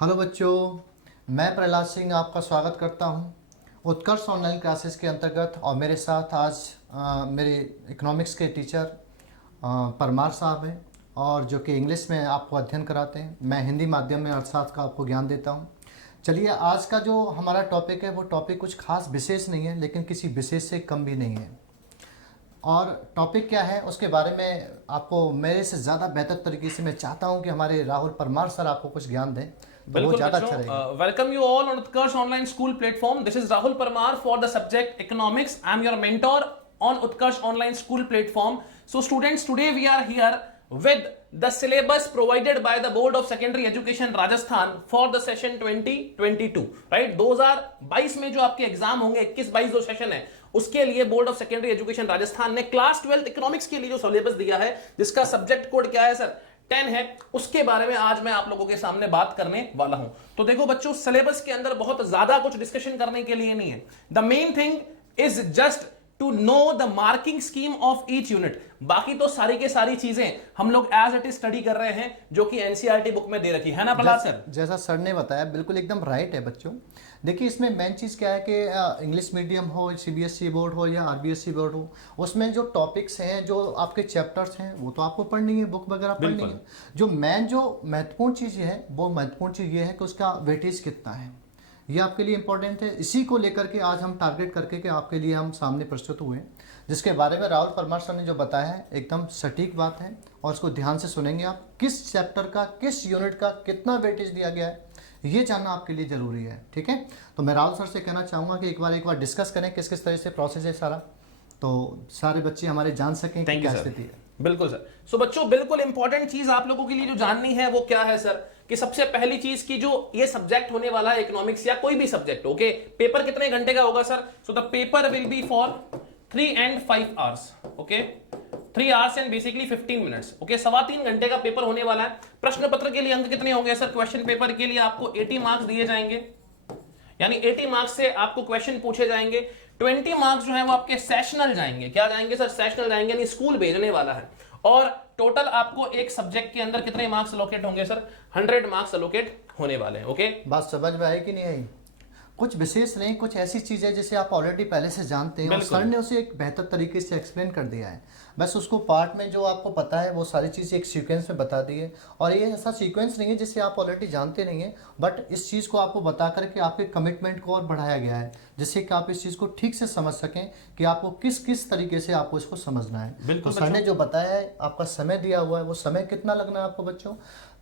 Hello बच्चों, मैं प्रहलाद सिंह आपका स्वागत करता हूं उत्कर्ष ऑनलाइन क्लासेस के अंतर्गत। और मेरे साथ आज मेरे इकोनॉमिक्स के टीचर परमार साहब हैं, और जो कि इंग्लिश में आपको अध्ययन कराते हैं। मैं हिंदी माध्यम में अर्थशास्त्र का आपको ज्ञान देता हूं। चलिए, आज का जो हमारा टॉपिक है वो टॉपिक कुछ खास विशेष नहीं है, लेकिन किसी विशेष से कम भी नहीं है। और टॉपिक क्या है उसके बारे में आपको मेरे से ज़्यादा बेहतर तरीके से मैं चाहता हूं कि हमारे राहुल परमार सर आपको कुछ ज्ञान दें, तो वो ज़्यादा अच्छा रहेगा। Welcome you all on Utkarsh online school platform. This is Rahul Parmar for the subject economics. I am your mentor on Utkarsh online school platform. So students, today we are here with the syllabus provided by the Board of Secondary Education Rajasthan for the session 2022, right? 2022 में जो आपके exam होंगे, 21-22 जो session है उसके लिए board of secondary education Rajasthan ने class 12 economics के लिए जो सिलेबस दिया है, जिसका सब्जेक्ट कोड क्या है सर, 10 है, उसके बारे में आज मैं आप लोगों के सामने बात करने वाला हूं। तो देखो बच्चों, सिलेबस के अंदर बहुत ज्यादा कुछ डिस्कशन करने के लिए नहीं है। The main thing is just to know the marking scheme of each unit. बाकी तो सारी के सारी चीजें हम लोग एज इट इज स्टडी कर रहे हैं, जो कि एनसीईआरटी बुक में दे रखी है ना प्रहलाद सर? जैसा सर ने बताया बिल्कुल एकदम राइट है बच्चों। देखिए, इसमें मेन चीज़ क्या है कि इंग्लिश मीडियम हो, सीबीएसई बोर्ड हो या आरबीएसई बोर्ड हो, उसमें जो टॉपिक्स हैं, जो आपके चैप्टर्स हैं, वो तो आपको पढ़नी है, बुक वगैरह पढ़नी है। जो महत्वपूर्ण चीज़ है, वो महत्वपूर्ण चीज़ ये है कि उसका वेटेज कितना है, ये आपके लिए इंपॉर्टेंट है। इसी को लेकर के आज हम टारगेट करके कि आपके लिए हम सामने प्रस्तुत हुए, जिसके बारे में राहुल परमार सर ने जो बताया है एकदम सटीक बात है, और उसको ध्यान से सुनेंगे आप। किस चैप्टर का, किस यूनिट का कितना वेटेज दिया गया है, ये जानना आपके लिए ज़रूरी है। ठीक है, तो मैं राहुल सर से कहना चाहूँगा कि एक बार डिस्कस करें किस किस तरह से प्रोसेस है सारा, तो सारे बच्चे हमारे जान सकें कि क्या स्थिति है। बिल्कुल सर। सो बच्चों, बिल्कुल इंपॉर्टेंट चीज आप लोगों के लिए जो जाननी है वो क्या है सर, कि सबसे पहली चीज की जो ये सब्जेक्ट होने वाला है इकोनॉमिक्स या कोई भी सब्जेक्ट, ओके, पेपर कितने घंटे का होगा sir? So the paper will be for 3 and 5 hours, okay, 3 hours and basically 15 minutes, okay. 3.25 घंटे का पेपर होने वाला है। प्रश्न पत्र के लिए अंक कितने होंगे सर? क्वेश्चन पेपर के लिए आपको 80 मार्क्स दिए जाएंगे, यानी 80 मार्क्स से आपको क्वेश्चन पूछे जाएंगे। 20 मार्क्स जो है वो आपके सेशनल जाएंगे। क्या जाएंगे सर? सेशनल जाएंगे, यानी स्कूल भेजने वाला है। और टोटल आपको एक सब्जेक्ट के अंदर कितने मार्क्स अलोकेट होंगे सर? 100 मार्क्स अलोकेट होने वाले हैं, ओके। बात समझ में आई कि नहीं आई? कुछ विशेष नहीं, कुछ ऐसी चीज़ है जिसे आप ऑलरेडी पहले से जानते हैं, और सर ने उसे एक बेहतर तरीके से एक्सप्लेन कर दिया है। बस उसको पार्ट में जो आपको पता है वो सारी चीज़ें एक सीक्वेंस में बता दी है। और ये ऐसा सीक्वेंस नहीं है जिसे आप ऑलरेडी जानते नहीं हैं, बट इस चीज़ को आपको बता करके आपके कमिटमेंट को और बढ़ाया गया है, जिससे कि आप इस चीज़ को ठीक से समझ सकें कि आपको किस किस तरीके से आपको इसको समझना है। तो सर ने जो बताया है, आपका समय दिया हुआ है, वो समय कितना लगना है आपको बच्चों?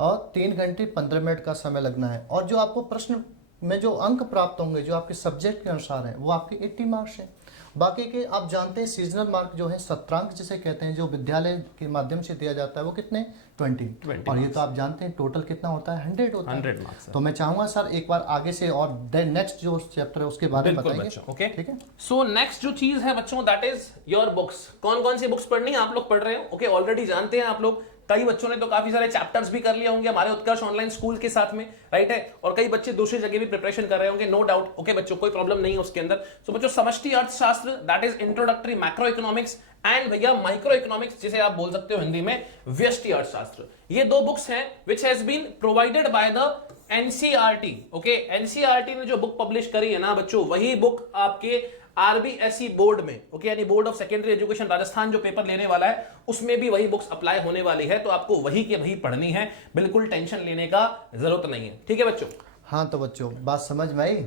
और 3 घंटे 15 मिनट का समय लगना है। और जो आपको प्रश्न में जो अंक प्राप्त होंगे, जो आपके सब्जेक्ट के अनुसार हैं, वो आपके 80 मार्क्स हैं। बाकी के आप जानते हैं सीजनल मार्क जो है, सत्रांक जिसे कहते हैं, जो विद्यालय के माध्यम से दिया जाता है, वो कितने 20 और ये तो आप जानते हैं टोटल कितना होता है, 100 होता है। 100 मार्क्स। तो मैं चाहूंगा सर एक बार आगे से और नेक्स्ट जो चैप्टर है उसके बारे में बताएंगे, ओके? ठीक है। सो नेक्स्ट जो चीज है बच्चों, दैट इज योर बुक्स। कौन कौन सी बुक्स पढ़नी है आप लोग पढ़ रहे हो, ओके? ऑलरेडी जानते हैं आप लोग। कई बच्चों ने तो काफी सारे चैप्टर्स भी कर लिए होंगे हमारे उत्कर्ष ऑनलाइन स्कूल के साथ में, राइट है। और कई बच्चे दूसरी जगह भी प्रिपरेशन कर रहे होंगे, नो डाउट, ओके बच्चों, कोई प्रॉब्लम नहीं है उसके अंदर। सो बच्चों, समष्टि अर्थशास्त्र, that is introductory macro economics, and भैया माइक्रो इकोनॉमिक्स, जिसे आप बोल सकते हो हिंदी में व्यष्टि अर्थशास्त्र। ये 2 बुक्स हैं which has been provided by the NCERT, okay. NCERT ने जो बुक पब्लिश करी है ना बच्चों, वही बुक आपके आरबीएसई बोर्ड में, ओके, यानी board of secondary education Rajasthan जो पेपर लेने वाला है, उसमें भी वही बुक्स अप्लाई होने वाली है। तो आपको वही के वही पढ़नी है, बिल्कुल टेंशन लेने का जरूरत नहीं है, ठीक है बच्चों? हाँ, तो बच्चों बात समझ में आई।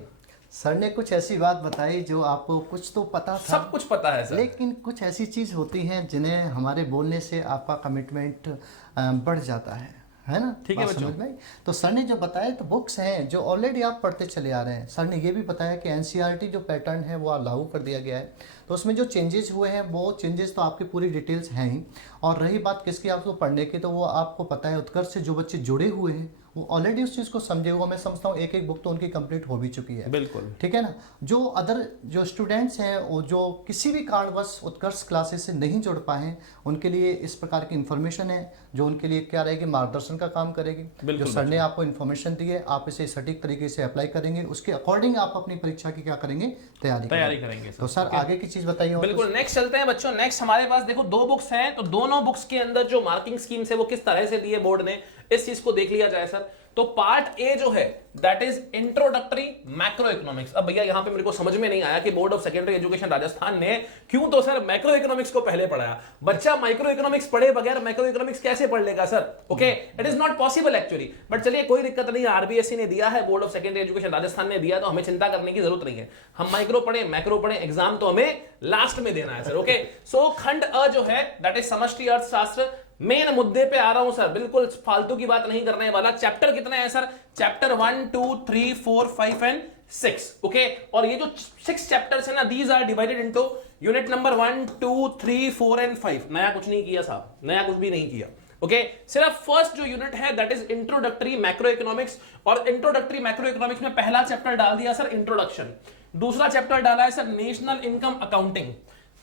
सर ने कुछ ऐसी बात बताई जो आपको कुछ तो पता था, सब कुछ पता है सर, लेकिन कुछ ऐसी चीज़ होती हैं जिन्हें हमारे बोलने से आपका कमिटमेंट बढ़ जाता है ना? ठीक है बच्चों। समझ में? तो सर ने जो बताया, तो बुक्स हैं जो ऑलरेडी आप पढ़ते चले आ रहे हैं। सर ने ये भी बताया कि एनसीईआरटी जो पैटर्न है वो लागू कर दिया गया है, तो उसमें जो चेंजेस हुए हैं वो चेंजेस तो आपकी पूरी डिटेल्स हैं ही। और रही बात किसकी आपको पढ़ने की, तो वो आपको पता है उत्कर्ष से जो बच्चे जुड़े हुए हैं वो ऑलरेडी उस चीज़ को समझे हुए। मैं समझता हूँ एक बुक तो उनकी कंप्लीट हो भी चुकी है, बिल्कुल, ठीक है ना। जो अदर जो स्टूडेंट्स हैं, वो जो किसी भी कारणवश उत्कर्ष क्लासेस से नहीं जुड़ पाए, उनके लिए इस प्रकार की इन्फॉर्मेशन है जो उनके लिए क्या रहेगी, मार्गदर्शन का काम करेगी। जो सर ने आपको इन्फॉर्मेशन दी है, आप इसे सटीक तरीके से अप्लाई करेंगे, उसके अकॉर्डिंग आप अपनी परीक्षा की क्या करेंगे, तैयारी करेंगे। तो सर आगे की चीज़ बताइए। बिल्कुल, नेक्स्ट चलते हैं बच्चों। नेक्स्ट हमारे पास देखो 2 बुक्स हैं, तो दोनों बुक्स के अंदर जो मार्किंग स्कीम्स है वो किस तरह से दी है बोर्ड ने, इस चीज को देख लिया जाए सर। तो पार्ट ए जो है that is introductory macro economics. अब भैया यहां पे मेरे को समझ में नहीं आया कि board of secondary education Rajasthan ने क्यों तो सर मैक्रो इकोनॉमिक्स को पहले पढ़ाया। बच्चा माइक्रो इकोनॉमिक्स पढ़े बगैर मैक्रो इकोनॉमिक्स कैसे पढ़ लेगा sir? Okay, it is not possible actually, but चलिए कोई दिक्कत नहीं है, आरबीएसई ने दिया है, board of secondary education Rajasthan ने दिया, तो हमें चिंता करने की जरूरत नहीं है। हम माइक्रो पढ़े मैक्रो पढ़े, एग्जाम तो हमें लास्ट में देना है सर। ओके, सो खंड अ जो है दैट इज समष्टि अर्थशास्त्र। मेन मुद्दे पे आ रहा हूं सर, बिल्कुल फालतू की बात नहीं करने वाला। चैप्टर कितने हैं सर? Chapter 1 2 3 4 5 and 6। ओके, और ये जो 6 चैप्टर्स है ना, these are divided into unit number 1 2 3 4 and 5। नया कुछ नहीं किया साहब, नया कुछ भी नहीं किया। ओके, सिर्फ फर्स्ट जो यूनिट है that is introductory macro economics, और इंट्रोडक्टरी मैक्रो इकोनॉमिक्स में पहला चैप्टर डाल दिया सर इंट्रोडक्शन, दूसरा चैप्टर डाला है sir national income accounting,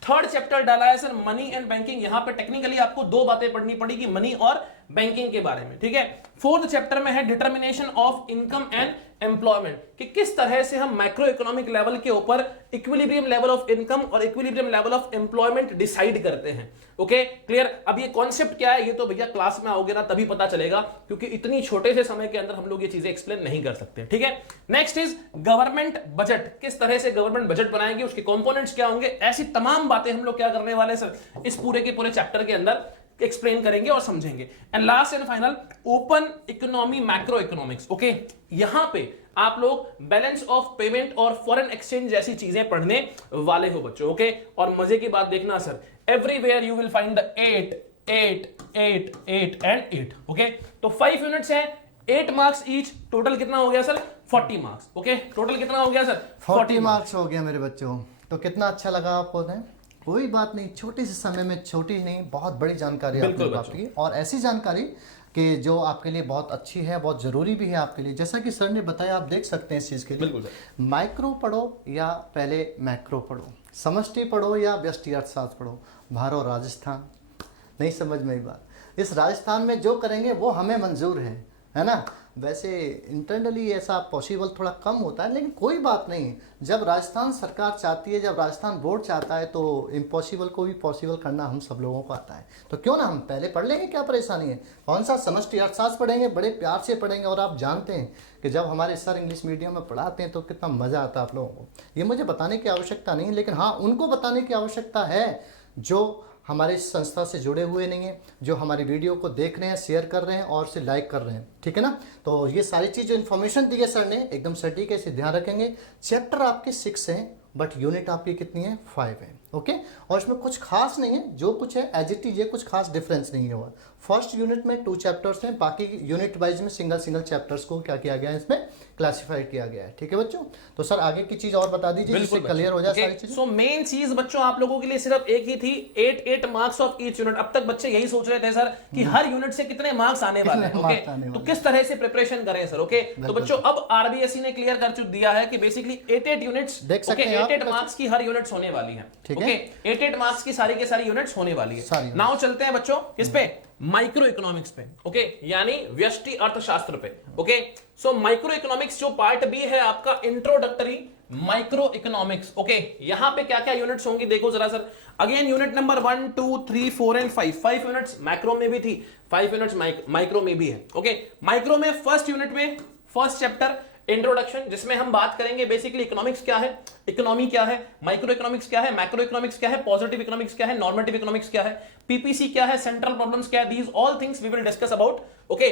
third chapter डाला है सर मनी एंड बैंकिंग। यहां पे टेक्निकली आपको 2 बातें पढ़नी पड़ेगी, मनी और बैंकिंग के बारे में, ठीक है। फोर्थ चैप्टर में है determination of income and employment, कि किस तरह से हम मैक्रो इकोनॉमिक लेवल के ऊपर इक्विलिब्रियम लेवल ऑफ इनकम और equilibrium level of employment decide करते हैं। Okay, clear? अब ये कॉन्सेप्ट क्या है ये तो भैया क्लास में आओगे ना तभी पता चलेगा, क्योंकि इतनी छोटे से समय के अंदर हम लोग ये चीजें एक्सप्लेन नहीं कर सकते, ठीक है। नेक्स्ट इज गवर्नमेंट बजट, किस तरह से गवर्नमेंट बजट बनाएंगे, उसके कंपोनेंट्स क्या होंगे, ऐसी तमाम बातें हम लोग क्या करने वाले सर इस पूरे के पूरे चैप्टर के अंदर एक्सप्लेन करेंगे और समझेंगे। And last and final open economy macro economics. Okay, यहां पे आप लोग बैलेंस ऑफ पेमेंट और फॉरेन एक्सचेंज जैसी चीजें पढ़ने वाले हो बच्चों। ओके, और मजे की बात देखना sir, everywhere you will find the 8 8 8 8 and 8। Okay, तो 5 यूनिट्स हैं, 8 मार्क्स ईच, टोटल कितना हो गया सर? 40 मार्क्स। ओके, टोटल कितना हो गया सर? 40 मार्क्स हो गया मेरे बच्चों। तो कितना अच्छा लगा आपको ने? कोई बात नहीं, छोटे से समय में छोटी नहीं बहुत बड़ी जानकारी आपने प्राप्त की, और ऐसी जानकारी कि जो आपके लिए बहुत अच्छी है, बहुत ज़रूरी भी है आपके लिए। जैसा कि सर ने बताया, आप देख सकते हैं इस चीज़ के लिए, माइक्रो पढ़ो या पहले मैक्रो पढ़ो, समष्टि पढ़ो या व्यष्टि अर्थशास्त्र पढ़ो, भारो राजस्थान, नहीं समझ में आई बात। इस राजस्थान में जो करेंगे वो हमें मंजूर है ना। वैसे इंटरनली ऐसा पॉसिबल थोड़ा कम होता है, लेकिन कोई बात नहीं। जब राजस्थान सरकार चाहती है, जब राजस्थान बोर्ड चाहता है, तो इम्पॉसिबल को भी पॉसिबल करना हम सब लोगों को आता है। तो क्यों ना हम पहले पढ़ लेंगे, क्या परेशानी है। कौन सा समष्टि अर्थशास्त्र पढ़ेंगे, बड़े प्यार से पढ़ेंगे। और आप जानते हैं कि जब हमारे सर इंग्लिश मीडियम में पढ़ाते हैं तो कितना मज़ा आता है आप लोगों को। ये मुझे बताने की आवश्यकता नहीं है, लेकिन हाँ उनको बताने की आवश्यकता है जो हमारे संस्था से जुड़े हुए नहीं हैं, जो हमारी वीडियो को देख रहे हैं, शेयर कर रहे हैं और उसे लाइक कर रहे हैं, ठीक है ना। तो ये सारी चीज़ जो इन्फॉर्मेशन दी है सर ने एकदम सटीक है, इसे ध्यान रखेंगे। चैप्टर आपके 6 हैं, बट यूनिट आपकी कितनी है? 5 है। ओके, और इसमें कुछ खास नहीं है, जो कुछ है एज इट इज है, कुछ खास डिफरेंस नहीं है। फर्स्ट यूनिट में 2 चैप्टर्स हैं, बाकी यूनिट वाइज में सिंगल सिंगल चैप्टर्स को क्या किया गया है, इसमें क्लासिफाइड किया गया है, ठीक है बच्चों। तो सर आगे की चीज और बता दीजिए जिससे क्लियर हो जाए सारी चीज। सो मेन चीज बच्चों आप लोगों के लिए सिर्फ एक ही थी, 8 मार्क्स ऑफ ईच यूनिट। अब तक बच्चे यही सोच रहे थे सर कि हर यूनिट से कितने मार्क्स आने वाले हैं। ओके, तो किस तरह से प्रिपरेशन करें सर। ओके, तो बच्चों अब आरबीएसई ने क्लियर कर दिया है कि बेसिकली 8 यूनिट्स, ओके 8 मार्क्स की हर यूनिट्स होने वाली है। ओके, 8 मार्क्स की सारी के सारी यूनिट्स होने वाली है। नाउ चलते हैं बच्चों किस पे? माइक्रो इकोनॉमिक्स पे। ओके, यानी व्यष्टि अर्थशास्त्र पे। ओके, सो माइक्रो इकोनॉमिक्स जो पार्ट बी है आपका इंट्रोडक्टरी माइक्रो इकोनॉमिक्स। ओके, यहां पे क्या क्या यूनिट्स होंगी देखो जरा sir. Again unit number 1 2 3 4 and 5 units macro में भी थी, 5 यूनिट्स माइक्रो में भी है। ओके, माइक्रो में फर्स्ट यूनिट में फर्स्ट चैप्टर इंट्रोडक्शन, जिसमें हम बात करेंगे बेसिकली इकोनॉमिक्स क्या है, इकोनॉमी क्या है, माइक्रो इकोनॉमिक्स क्या है, मैक्रो इकोनॉमिक्स क्या है, पॉजिटिव इकोनॉमिक्स क्या है, नॉर्मेटिव इकोनॉमिक्स क्या है, पीपीसी क्या है, सेंट्रल प्रॉब्लम्स क्या है, these all things we will discuss about okay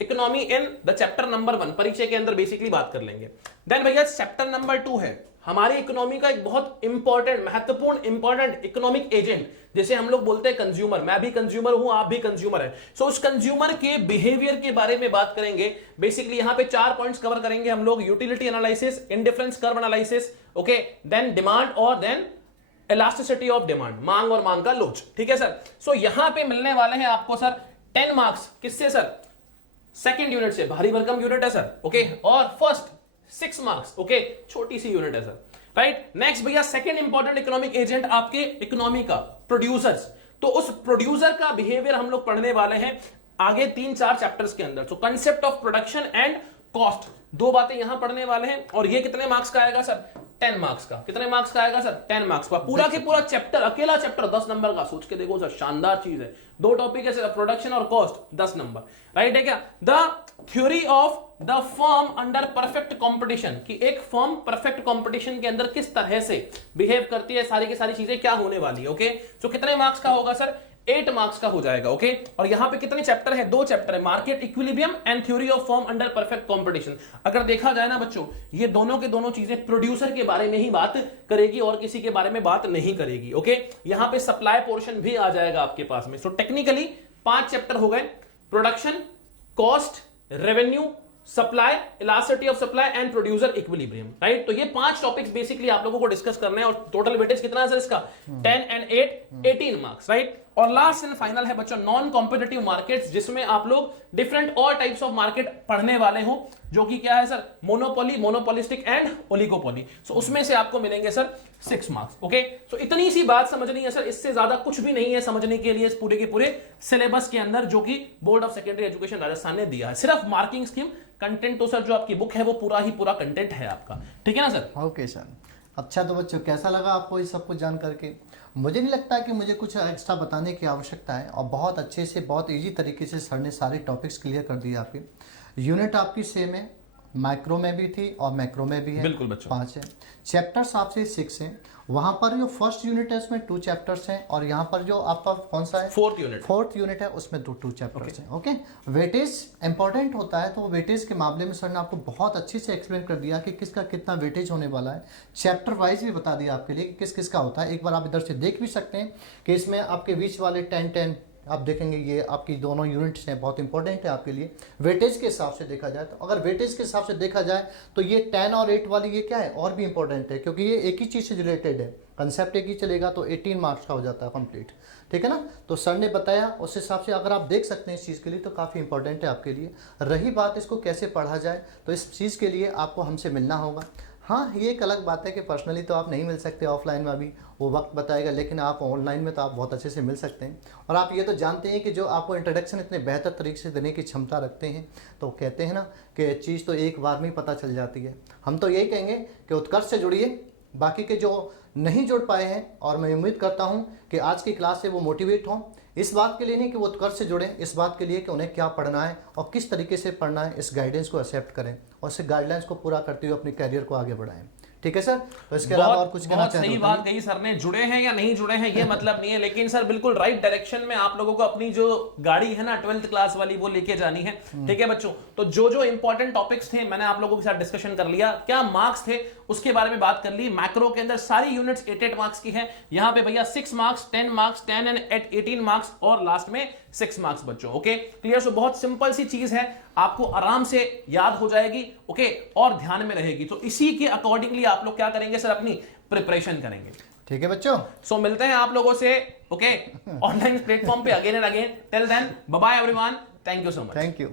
economy in the chapter number 1। परिचय के अंदर बेसिकली बात कर लेंगे। देन भैया चैप्टर नंबर 2 है हमारी इकोनॉमी का एक बहुत इंपॉर्टेंट महत्वपूर्ण इंपॉर्टेंट इकोनॉमिक एजेंट, जिसे हम लोग बोलते हैं कंज्यूमर। मैं भी कंज्यूमर हूं, आप भी कंज्यूमर है। सो उस कंज्यूमर के बिहेवियर के बारे में बात करेंगे। बेसिकली यहां पे 4 पॉइंट्स कवर करेंगे हम लोग, utility analysis, indifference curve analysis, okay, then demand और देन इलास्टिसिटी ऑफ डिमांड, मांग और मांग का लोच, ठीक है सर। सो यहां पे मिलने वाले हैं आपको सर 10 मार्क्स, किससे सर? सेकेंड यूनिट से, भारी भरकम यूनिट है सर। ओके, और फर्स्ट 6 मार्क्स, ओके, छोटी सी यूनिट है सर, राइट। नेक्स्ट भैया सेकंड इंपॉर्टेंट इकोनॉमिक एजेंट आपके इकोनॉमी का प्रोड्यूसर्स। तो उस प्रोड्यूसर का बिहेवियर हम लोग पढ़ने वाले हैं आगे 3-4 चैप्टर्स के अंदर। सो concept of production and cost, दो बातें यहां पढ़ने वाले हैं। और ये कितने मार्क्स का आएगा सर? 10 मार्क्स का। कितने मार्क्स का आएगा सर? 10 मार्क्स का। पूरा के पूरा चैप्टर, अकेला चैप्टर 10 नंबर का। सोच के देखो सर, शानदार चीज है। दो टॉपिक है सर, प्रोडक्शन और कॉस्ट, 10 नंबर, राइट है क्या? The theory of the firm under perfect competition, कि एक फर्म परफेक्ट कंपटीशन के अंदर किस तरह से बिहेव करती है, सारी की सारी चीजें क्या होने वाली है। ओके, तो कितने मार्क्स का होगा सर? 8 मार्क्स का हो जाएगा। ओके, और यहां पे कितने चैप्टर है? 2 चैप्टर है, market equilibrium and theory of firm under perfect competition. अगर देखा जाए ना बच्चों, ये दोनों के दोनों चीजें प्रोड्यूसर के बारे में ही बात करेगी और किसी के बारे में बात नहीं करेगी। ओके, यहां पे सप्लाई पोर्शन भी आ जाएगा आपके पास में। सो टेक्निकली 5 चैप्टर हो गए, production, cost, revenue, supply, elasticity of supply and producer equilibrium, right? तो ये 5 टॉपिक्स बेसिकली आप लोगों को डिस्कस करना है। और टोटल वेटेज कितना है सर इसका? 10 एंड 8 18 मार्क्स, राइट? और लास्ट एंड फाइनल है बच्चों नॉन कॉम्पिटिटिव मार्केट्स, जिसमें आप लोग डिफरेंट और टाइप्स ऑफ मार्केट पढ़ने वाले हो, जो कि क्या है sir? Monopoly, monopolistic and oligopoly. So उसमें से आपको मिलेंगे सर 6 मार्क्स। ओके, सो इतनी सी बात समझनी है सर, इससे ज्यादा कुछ भी नहीं है समझने के लिए इस पूरे के पूरे सिलेबस के अंदर, जो कि board of secondary education Rajasthan ने दिया है। सिर्फ मार्किंग स्कीम, कंटेंट तो सर जो आपकी बुक है वो पूरा ही पूरा कंटेंट है आपका, ठीक है ना सर? Okay sir. अच्छा, तो बच्चों कैसा लगा आपको ये सब कुछ जान करके? मुझे नहीं लगता कि मुझे कुछ एक्स्ट्रा बताने की आवश्यकता है, और बहुत अच्छे से, बहुत इजी तरीके से सर ने सारे टॉपिक्स क्लियर कर दिए आपके। यूनिट आपकी सेम है, माइक्रो में भी थी और मैक्रो में भी है। बिल्कुल बच्चों। 5 है। चैप्टर्स आपसे 6 हैं। वहाँ पर जो फर्स्ट यूनिट है उसमें 2 चैप्टर्स हैं, और यहाँ पर जो आपका कौन सा है? 4th यूनिट है, उसमें 2 चैप्टर्स हैं। ओके, वेटेज इंपॉर्टेंट होता है, तो वेटेज के मामले में सर ने आपको बहुत अच्छे से एक्सप्लेन कर दिया कि किसका कितना वेटेज होने वाला है। चैप्टर वाइज भी बता दिया आपके लिए कि किस किस का होता है। एक बार आप इधर से देख भी सकते हैं कि इसमें आपके बीच वाले 10 आप देखेंगे, ये आपकी दोनों यूनिट्स हैं, बहुत इंपॉर्टेंट है आपके लिए वेटेज के हिसाब से देखा जाए। तो अगर वेटेज के हिसाब से देखा जाए तो ये 10 और 8 वाली ये क्या है, और भी इंपॉर्टेंट है, क्योंकि ये एक ही चीज़ से रिलेटेड है, कंसेप्ट एक ही चलेगा, तो 18 मार्क्स का हो जाता है कंप्लीट, ठीक है ना? तो सर ने बताया उस हिसाब से अगर आप देख सकते हैं इस चीज़ के लिए, तो काफ़ी इंपॉर्टेंट है आपके लिए। रही बात इसको कैसे पढ़ा जाए, तो इस चीज़ के लिए आपको हमसे मिलना होगा। हाँ, ये एक अलग बात है कि पर्सनली तो आप नहीं मिल सकते, ऑफलाइन में अभी वो वक्त बताएगा, लेकिन आप ऑनलाइन में तो आप बहुत अच्छे से मिल सकते हैं। और आप ये तो जानते हैं कि जो आपको इंट्रोडक्शन इतने बेहतर तरीके से देने की क्षमता रखते हैं, तो कहते हैं ना कि चीज़ तो एक बार में ही पता चल जाती है। हम तो यही कहेंगे कि उत्कर्ष से जुड़िए, बाकी के जो नहीं जुड़ पाए हैं, और मैं उम्मीद करता हूँ कि आज की क्लास से वो मोटिवेट हों, इस बात के लिए नहीं कि वो उत्कर्ष से जुड़ें, इस बात के लिए कि उन्हें क्या पढ़ना है और किस तरीके से पढ़ना है, इस गाइडेंस को एक्सेप्ट करें और इस गाइडलाइंस को पूरा करते हुए अपने कैरियर को आगे बढ़ाएं। ठीक है सर? तो इसके अलावा और कुछ कहना चाहेंगे? सही बात कही सर ने, जुड़े हैं या नहीं जुड़े हैं ये मतलब नहीं है, लेकिन सर बिल्कुल राइट डायरेक्शन में आप लोगों को अपनी जो गाड़ी है ना 12th क्लास वाली वो लेके जानी है। ठीक है बच्चों, तो जो जो इंपॉर्टेंट टॉपिक्स थे मैंने आप लोगों के साथ डिस्कशन कर लिया, क्या मार्क्स थे उसके बारे में बात कर ली। मैक्रो के अंदर सारी यूनिट्स 8 मार्क्स की है, यहाँ पे भैया 6 मार्क्स, 10 मार्क्स, 10 एंड 18 मार्क्स और लास्ट में 6 मार्क्स बच्चों। Okay clear? सो बहुत सिंपल सी चीज है, आपको आराम से याद हो जाएगी। ओके और ध्यान में रहेगी, तो इसी के अकॉर्डिंगली आप लोग क्या करेंगे सर, अपनी प्रिपरेशन करेंगे। ठीक है बच्चों, सो मिलते हैं आप लोगों से ओके ऑनलाइन प्लेटफॉर्म पे again and again. Till then bye bye everyone, thank you so much. Thank you.